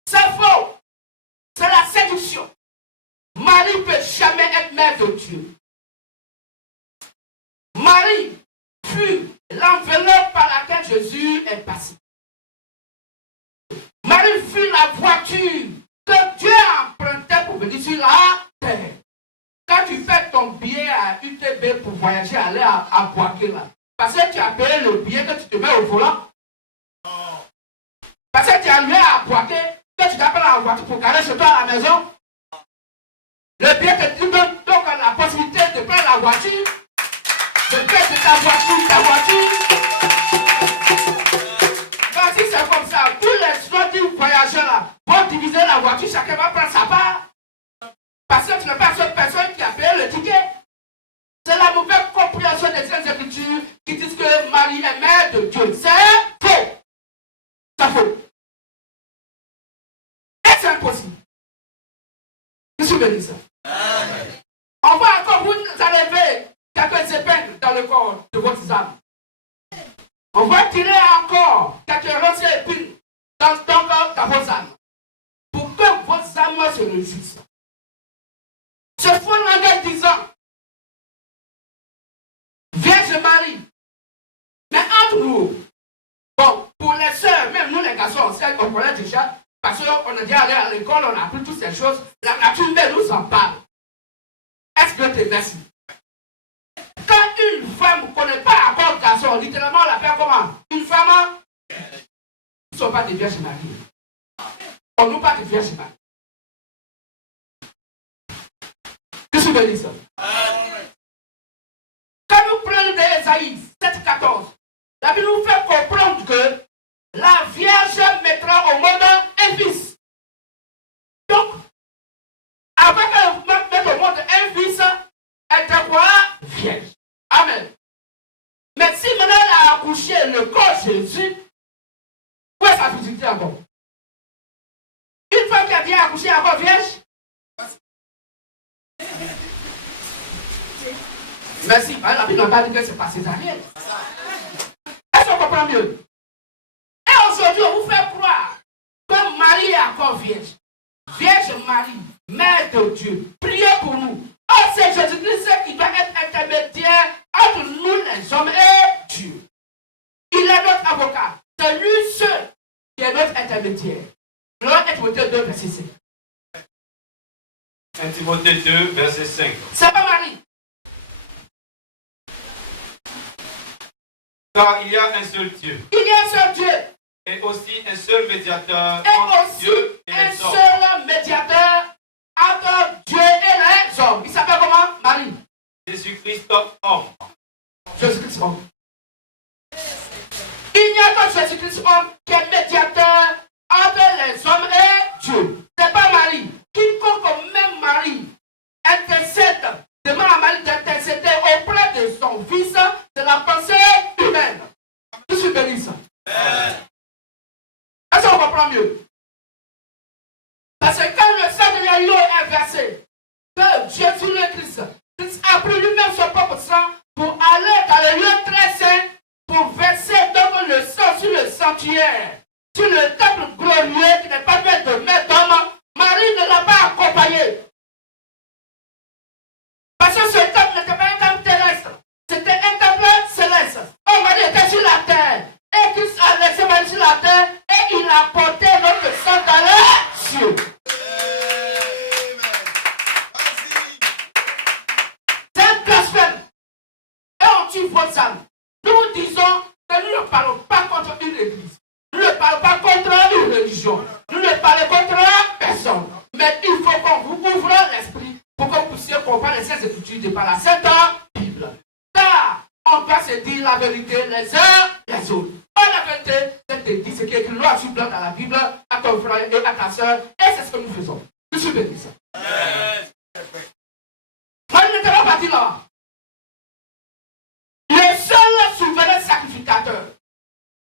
c'est faux. C'est la séduction. Marie ne peut jamais être mère de Dieu. Marie fut l'enveloppe par laquelle Jésus est passé. Marie fut la voiture que Dieu a empruntée pour venir sur la terre. Quand tu fais ton billet à UTB pour voyager, aller à Boaké là, parce que tu as payé le billet que tu te mets au volant. Parce que tu as loué à Boaké, que tu t'appelles en voiture pour garer chez toi à la maison. Le billet te donne donc la possibilité de prendre la voiture, de prendre ta voiture. Si c'est comme ça, tous les autres voyageurs là vont diviser la voiture, chacun va prendre sa part. Parce que tu n'es pas la seule personne qui a payé le ticket. C'est la mauvaise compréhension des Saintes Écritures qui disent que Marie est mère de Dieu. C'est faux. C'est faux. Et c'est impossible. Je suis béni ça. On va encore vous enlever quelques épingles dans le corps de votre âme. On va tirer encore quelques roses épines dans vos âmes. Pour que vos âmes se réussissent. Ce faux langage disant Vierge Marie. Mais entre nous, bon, pour les sœurs, même nous les garçons, on connaît déjà, parce qu'on est déjà allé à l'école, on a appris toutes ces choses, la nature même nous en parle. Est-ce que tu es merci? Quand une femme ne connaît pas encore garçon, littéralement on l'appelle comment? Une femme, ils ne sont pas des Vierges Marie. On nous parle de Vierge Marie. Qu'est-ce que je veux dire ça? Quand nous prenons d'Ésaïe 7,14, la Bible nous fait comprendre que la Vierge mettra au monde un fils. Donc, avant qu'elle mette au monde un fils, elle était quoi? Vierge. Amen. Mais si maintenant elle a accouché le corps de Jésus, où est sa virginité encore? Une femme qui a bien accouché encore vierge? Merci. La Bible n'a pas dit que c'est pas césarienne. Est-ce qu'on comprend mieux? Et aujourd'hui, on vous fait croire que Marie est encore vierge. Vierge Marie, Mère de Dieu, priez pour nous. Oh, c'est Jésus-Christ qui doit être intermédiaire entre nous les hommes et Dieu. Il est notre avocat. C'est lui seul qui est notre intermédiaire. Gloire à Timothée 2, verset 5. 1 Timothée 2, verset 5. C'est pas Marie. Car il y a un seul Dieu. Il y a un seul Dieu. Et aussi un seul médiateur Et entre aussi Dieu et un les hommes. seul médiateur entre Dieu et les hommes. Il s'appelle comment? Marie. Jésus-Christ homme. Jésus-Christ homme. Il n'y a que Jésus-Christ homme qui est médiateur entre les hommes et Dieu. C'est pas Marie. Quiconque même Marie intercède, demande à Marie d'intercéder auprès de son fils de la pensée humaine. Je suis béni ça. Est-ce qu'on comprend mieux? Parce que quand le sang de l'agneau est versé, que Jésus le Christ a pris lui-même son propre sang pour aller dans le lieu très saint, pour verser donc le sang sur le sanctuaire, sur le temple glorieux qui n'est pas fait de main d'homme. Marie ne l'a pas accompagné. Parce que ce temple n'était pas un temple terrestre, c'était un temple céleste. Oh, Marie était sur la terre. Et Christ a laissé Marie sur la terre et il a porté notre sang dans les cieux. C'est un blasphème. Et on tue votre âme. Nous disons que nous ne parlons pas contre une église. Nous ne parlons pas contre une religion. Nous ne parlons contre personne. Mais il faut qu'on vous ouvre l'esprit pour que vous puissiez comprendre les Saintes Écritures de par la Sainte Bible. Car on doit se dire la vérité les uns les autres. La vérité, c'est de dire ce qui est écrit noir sur blanc dans la Bible à ton frère et à ta soeur. Et c'est ce que nous faisons. Je suis béni ça. Moi, je n'étais pas parti là. Le seul souverain sacrificateur,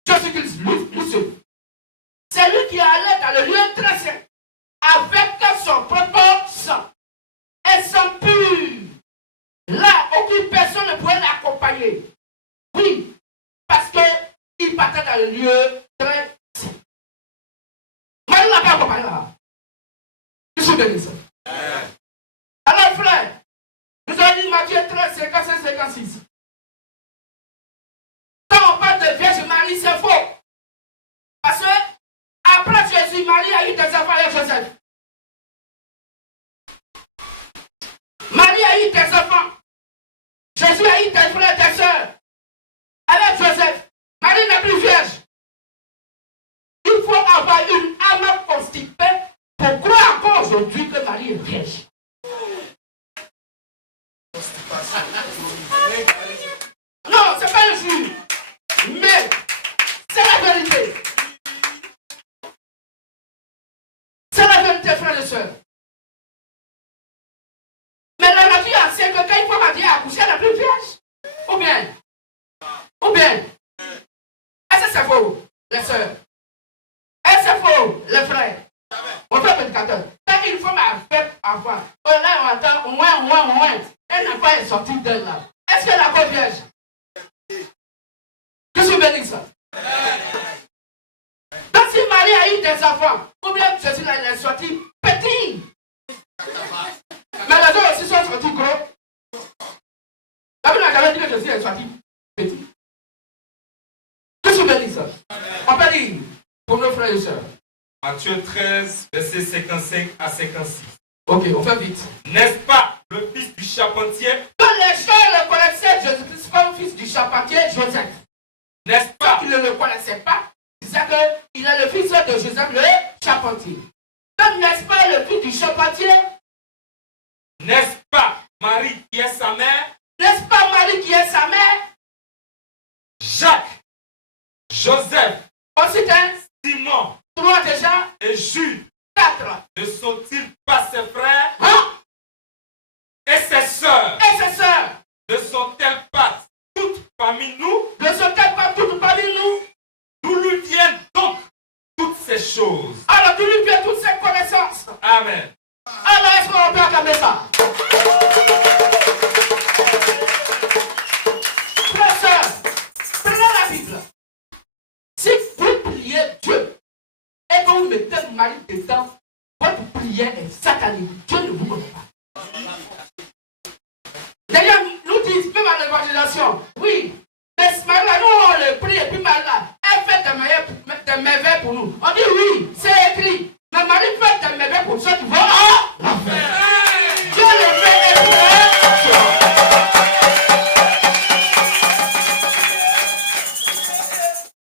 Jésus-Christ, lui seul, c'est lui qui est allé dans le lieu très saint avec son propre sang. Et sang pur. Là, aucune personne ne pouvait l'accompagner. Oui, parce qu'il partait dans le lieu très saint. Marie ne l'a pas accompagné là. Je suis béni ça. Alors, frère, nous avons dit Matthieu 13, 55, 56. Quand on parle de Vierge Marie, c'est faux. Parce que après Jésus, Marie a eu des enfants avec Joseph. Marie a eu des enfants. Jésus a eu des frères et des sœurs. Avec Joseph. Marie n'est plus vierge. Il faut avoir une âme constipée pour croire encore aujourd'hui que Marie est vierge. Non, ce n'est pas le jus. Mais c'est la vérité. C'est la vérité, frères et sœurs. Mais la nature enseigne que quand il faut Marie accoucher, elle n'est plus vierge. Ou bien. Est-ce que c'est faux, les sœurs? Est-ce que c'est faux, les frères? Mon frère prédicateur, quand une femme a fait enfant, là on entend au moins, un enfant est sorti d'elle là. Est-ce qu'elle est encore vierge? Je suis béni ça. Donc si Marie a eu des enfants, ou bien Jésus est sorti petit. Mais les autres aussi sont sortis gros. La Bible n'a jamais dit que Jésus est sorti petit. Que tu me dis ça? On peut dire pour nos frères et sœurs. Matthieu 13, versets 55 à 56. Ok, on fait vite. N'est-ce pas le fils du charpentier? Quand les gens le connaissaient, Jésus-Christ comme fils du charpentier Joseph. N'est-ce Quand pas? ils ne le connaissaient pas, ils disaient qu'il est le fils de Joseph le charpentier. Donc n'est-ce pas le fils du charpentier? N'est-ce pas Marie qui est sa mère? N'est-ce pas Marie qui est sa mère? Jacques, Joseph, Ensuite, Simon 3 déjà, et Jules 4. ne sont-ils pas ses frères? Hein? Et ses sœurs Et ses sœurs ne sont-elles pas toutes parmi nous? ne sont-elles pas toutes parmi nous? D'où lui viennent donc toutes ces choses? Alors tu lui fais toutes ces connaissances. Amen. Alors est-ce qu'on peut acclamer ça? Frères et sœurs, prenez la Bible. Si vous priez Dieu et que vous mettez Marie dedans, votre prière est satanique. Dieu ne vous connaît pas. D'ailleurs, nous disent même à l'évangélisation, oui, mais Marie là, nous on le prie et puis Marie là, elle fait des merveilles pour nous. On dit oui, c'est écrit. Mais Marie fait des merveilles pour ceux qui vont à l'enfer. Dieu le fait écouter.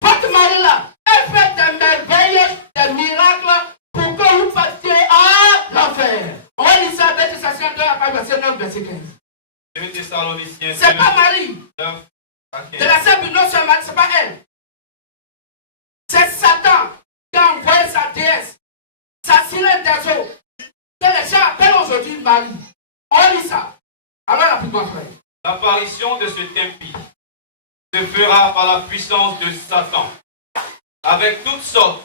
Votre Marie là, elle fait des merveilles, des miracles pour que vous passiez à l'enfer. On va lire ça avec Thessaloniciens 2 à verset 9, verset 15. 2 Thessaloniciens C'est 2, pas Marie. 9 à 15. De la Sainte non c'est Marie, c'est pas elle. C'est Satan qui a envoyé sa déesse, sa sirène des eaux, que les gens appellent aujourd'hui Marie. On lit ça. Alors la plus grande frère. L'apparition de cet impie se fera par la puissance de Satan, avec toutes sortes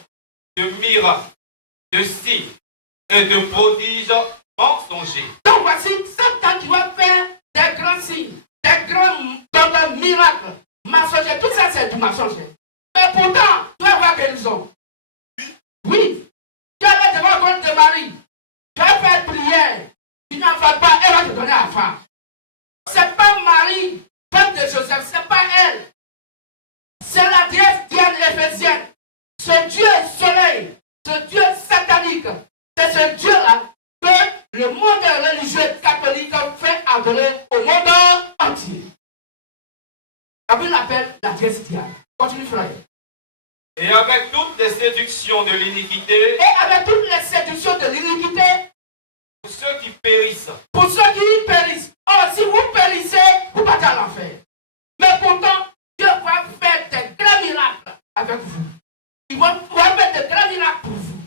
de miracles, de signes et de prodiges mensongers. Donc voici Satan qui va faire des grands signes, des grands miracles, mensongers. Tout ça c'est du mensonger. Mais pourtant, tu vas voir guérison. Oui. Tu vas devant le compte de Marie. Tu vas faire prière. Tu n'en fais pas, elle va te donner la femme. C'est pas Marie, femme de Joseph, c'est pas elle. C'est la déesse Diane éphésienne. Ce Dieu soleil, ce Dieu satanique, c'est ce Dieu-là que le monde religieux catholique fait adorer au monde entier. La Bible l'appelle la déesse Diane. Continue, frère. Et avec toutes les séductions de l'iniquité, Et avec toutes les séductions de l'iniquité, pour ceux qui périssent, pour ceux qui périssent. Oh, si vous périssez, vous partez à l'enfer. Mais pourtant, Dieu va faire des grands miracles avec vous. Il va faire des grands miracles pour vous.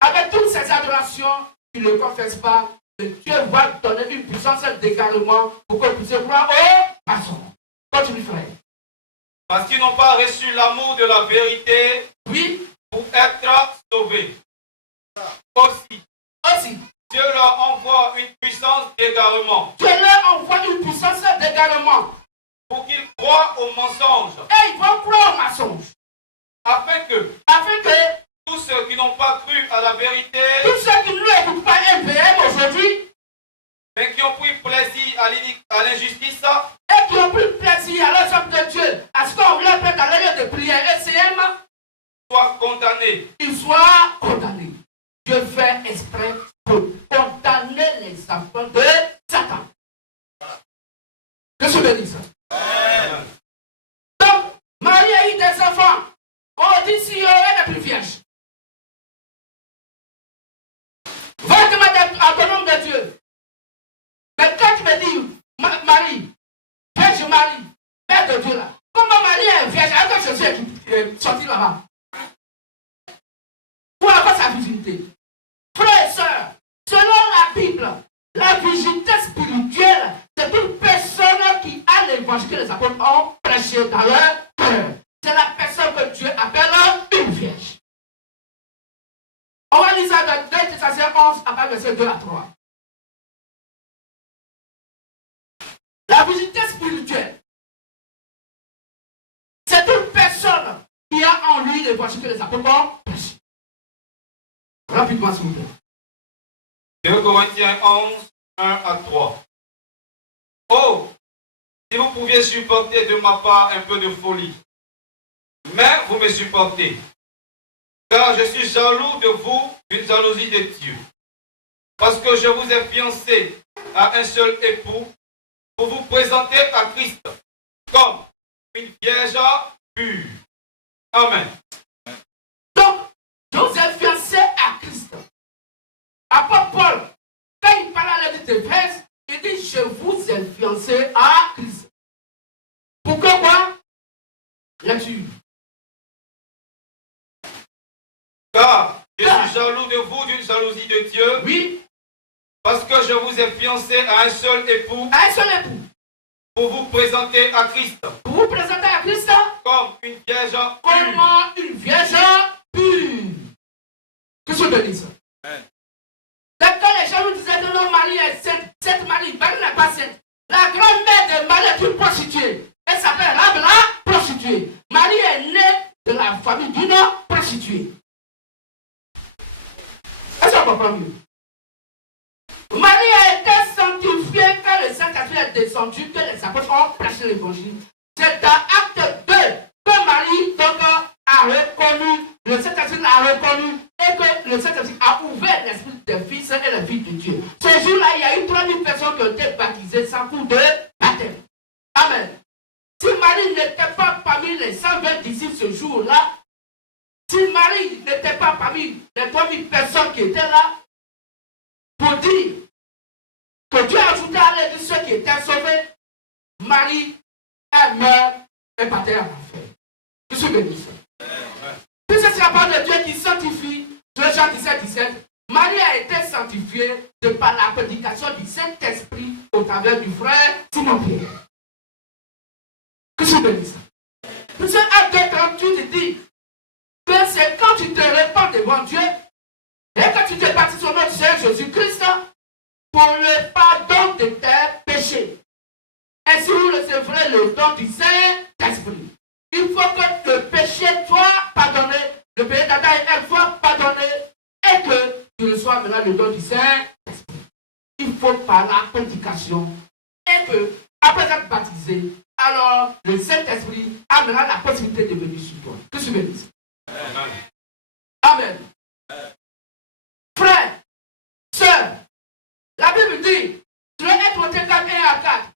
Avec toutes ces adorations, qui ne confessent pas, Dieu va donner une puissance d'égarement pour que vous puissiez croire au maçon. Continue, frère. parce qu'ils n'ont pas reçu l'amour de la vérité Oui, pour être sauvés. Aussi, Dieu leur envoie une puissance d'égarement Dieu leur envoie une puissance d'égarement. pour qu'ils croient aux mensonges, Et ils vont croire au mensonge. afin que tous ceux qui n'ont pas cru à la vérité, Tous ceux qui ne l'écoutent pas LPM aujourd'hui, mais qui ont pris plaisir à l'injustice, et qui ont pris plaisir à l'œuvre de Dieu, à ce qu'on leur fait dans leur lieu de prière ECM, soient condamnés. ils soient condamnés. Dieu fait exprès pour condamner les enfants de Satan. Que je bénisse. Donc, Marie a eu des enfants. On dit si elle n'est plus vierge. Va demander à ton nom de Dieu. Mais quand tu me dis, Marie, Vierge Marie, Mère de Dieu là, comment Marie est vierge alors que Jésus est sorti là-bas? Pour avoir sa virginité. Frères et sœurs, selon la Bible, la virginité spirituelle, c'est une personne qui a l'évangile que les apôtres ont prêché dans leur cœur. C'est la personne que Dieu appelle une vierge. On va lire ça dans 2 Thessaloniciens 11 à partir verset 2 à 3. La virginité spirituelle, c'est une personne qui a en lui l'évangile que les apôtres ont prêché. Rapidement, s'il vous plaît. 2 Corinthiens 11, 1 à 3. Oh, si vous pouviez supporter de ma part un peu de folie, mais vous me supportez, car je suis jaloux de vous d'une jalousie de Dieu, parce que je vous ai fiancé à un seul époux pour vous présenter à Christ comme une vierge pure. Amen. Donc, je vous ai fiancé à Christ. Apôtre Paul, quand il parle à l'église d'Éphèse, il dit, je vous ai fiancé à Christ. Pourquoi quoi? Lecture. Car je suis jaloux de vous d'une jalousie de Dieu. Oui. Parce que je vous ai fiancé à un seul époux. À un seul époux. Pour vous présenter à Christ. Pour vous présenter à Christ. Comme une vierge pure. Comme une vierge pure. Que je te dise. Quand les gens nous disaient que non, Marie est sainte, cette Marie, Marie n'est pas sainte. La grand-mère de Marie est une prostituée. Elle s'appelle Rab la prostituée. Marie est née de la famille d'une prostituée. Est-ce qu'on comprend mieux? Marie a été sanctifiée quand le Saint-Esprit est descendu, que les apôtres ont prêché l'évangile. C'est dans Acte 2 que Marie donc, a reconnu, le Saint-Esprit l'a reconnu et que le Saint-Esprit a ouvert l'esprit des fils et les filles de Dieu. Ce jour-là, il y a eu 3000 personnes qui ont été baptisées sans coup de baptême. Amen. Si Marie n'était pas parmi les 120 disciples ce jour-là, si Marie n'était pas parmi les 3000 personnes qui étaient là, pour dire que Dieu a ajouté à l'église ceux qui étaient sauvés, Marie, elle meurt et partait à l'enfer. Je suis béni. Puis c'est la parole de Dieu qui sanctifie, de Jean 17, 17. Marie a été sanctifiée de par la prédication du Saint-Esprit au travers du frère Simon-Pierre. Que je suis béni. Puis c'est Acte 38 dit que c'est quand tu te répands devant Dieu et que tu te baptises au nom du Seigneur Jésus-Christ pour le pardon de tes péchés. Ainsi vous recevrez le don du Saint-Esprit. Il faut que le péché soit pardonné, le péché d'Adam et Ève soit pardonné et que tu reçois maintenant le don du Saint-Esprit. Il faut par la prédication et que, après être baptisé, alors le Saint-Esprit amènera la possibilité de venir sur toi. Que je bénisse. Amen. Amen. Frère, sœur, la Bible dit, je vais être monté 4 et à 4,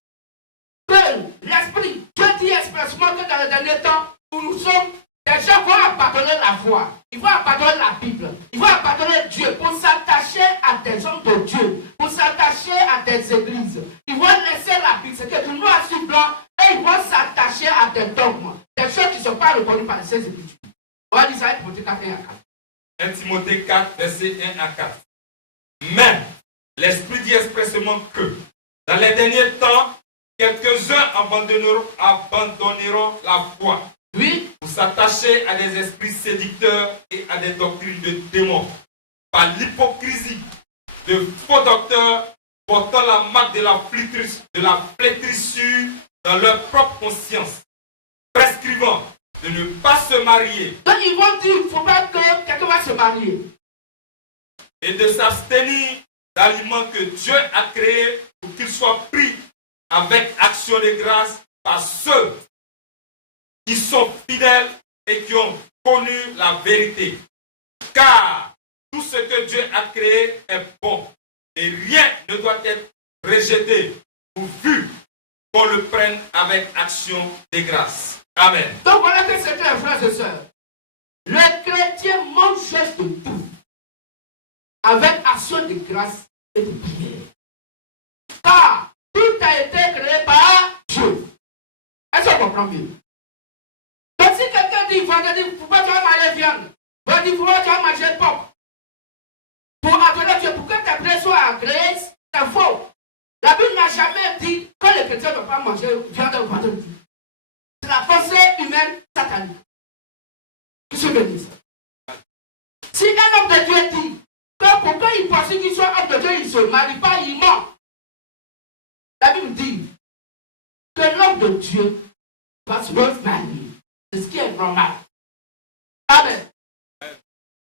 que l'Esprit, Dieu dit expressement que dans les derniers temps, où nous sommes, les gens vont abandonner la foi, ils vont abandonner la Bible, ils vont abandonner Dieu pour s'attacher à des hommes de Dieu, pour s'attacher à des églises. Ils vont laisser la Bible, c'est que du noir sur blanc, et ils vont s'attacher à des dogmes, des choses qui ne sont pas reconnues par les saints Écritures. On va dire ça, Timothée 4 et à 4. 1 Timothée 4, verset 1 à 4. Mais l'Esprit dit expressément que dans les derniers temps, quelques-uns abandonneront la foi. Oui. Pour s'attacher à des esprits séducteurs et à des doctrines de démons. Par l'hypocrisie de faux docteurs portant la marque de la flétrissure dans leur propre conscience, prescrivant de ne pas se marier. Donc ils vont dire qu'il ne faut pas que quelqu'un va se marier. Et de s'abstenir d'aliments que Dieu a créés pour qu'ils soient pris avec action de grâce par ceux qui sont fidèles et qui ont connu la vérité. Car tout ce que Dieu a créé est bon et rien ne doit être rejeté pourvu qu'on le prenne avec action de grâce. Amen. Donc voilà que c'est clair, frères et sœurs. Le chrétien mange de tout avec action de grâce et de prière. Car tout a été créé par Dieu. Est-ce qu'on comprend bien? Donc si quelqu'un dit vendredi, pourquoi tu vas manger viande? Vendredi, pourquoi tu vas manger porc? Pour adorer Dieu, pour que tes prières soient agréées, c'est faux. La Bible n'a jamais dit que les chrétiens ne doivent pas manger viande le vendredi. C'est la pensée humaine satanique. Que je bénisse. Si un homme de Dieu dit que pour qu'il pense qu'il soit homme de Dieu, il ne se marie pas, il ment. La Bible dit que l'homme de Dieu va se marier. C'est ce qui est normal. Amen.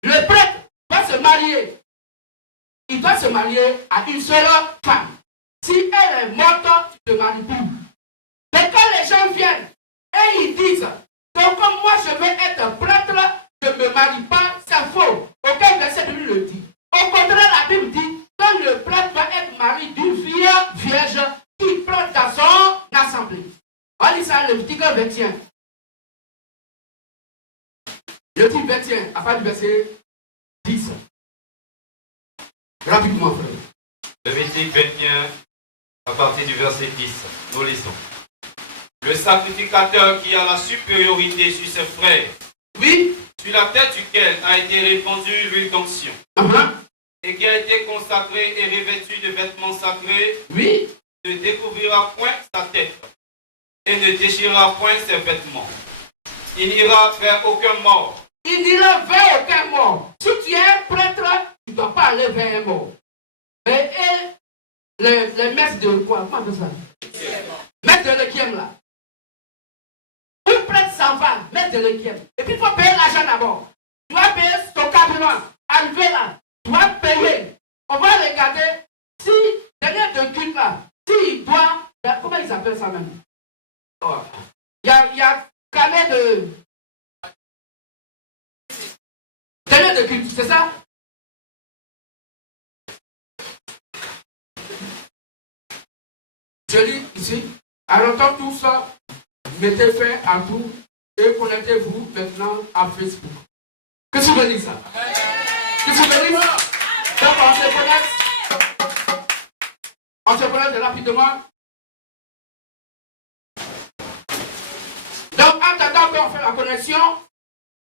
Le prêtre va se marier. Il doit se marier à une seule femme. Si elle est morte, tu ne te maries plus. Mais gens viennent et ils disent, donc comme moi je veux être prêtre, je ne me marie pas, c'est faux. Aucun verset de lui le dit. Au contraire, la Bible dit que le prêtre doit être marié d'une vierge qui prend dans son assemblée. On lit ça, Lévitique 21. Lévitique 21, à partir du verset 10. Rapidement, frère. Lévitique 21, à partir du verset 10, nous lisons. Le sacrificateur qui a la supériorité sur ses frères, Oui. sur la tête duquel a été répandue l'huile d'onction, et qui a été consacré et revêtu de vêtements sacrés, Oui. ne découvrira point sa tête et ne déchirera point ses vêtements. Il n'ira vers aucun mort. Il n'ira vers aucun mort. Si tu es un prêtre, tu ne dois pas aller vers un mort. Et les maîtres de quoi? Comment on fait ça? Maître de requiem là. Un prêtre s'en va, maître de requiem. Et puis il faut payer l'argent d'abord. Tu vas payer ton carburant. Arrivé là, tu vas payer. On va regarder si, derrière de culte là, s'il doit. Comment ils appellent ça même? Il y a carnet de. Derrière de culte, c'est ça? Je lis ici, arrêtons tout ça, mettez fin à tout et connectez-vous maintenant à Facebook. Qu'est-ce que vous voulez dire ça? Qu'est-ce que vous voulez dire? Donc on se connecte rapidement. Donc en attendant qu'on fait la connexion,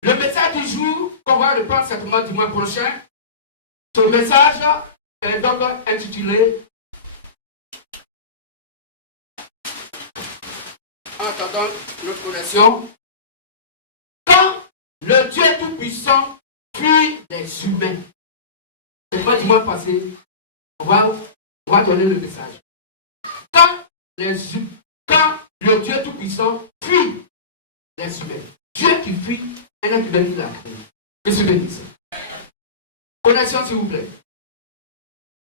le message du jour qu'on va reprendre certainement dimanche prochain, ce message est donc intitulé en attendant notre connexion. Quand le Dieu Tout-Puissant fuit les humains. C'est pas dimanche passé. On va donner le message. Quand le Dieu Tout-Puissant fuit les humains. Dieu qui fuit un être humain qui l'a créé. Qu'est-ce que je dis ça? Connexion s'il vous plaît.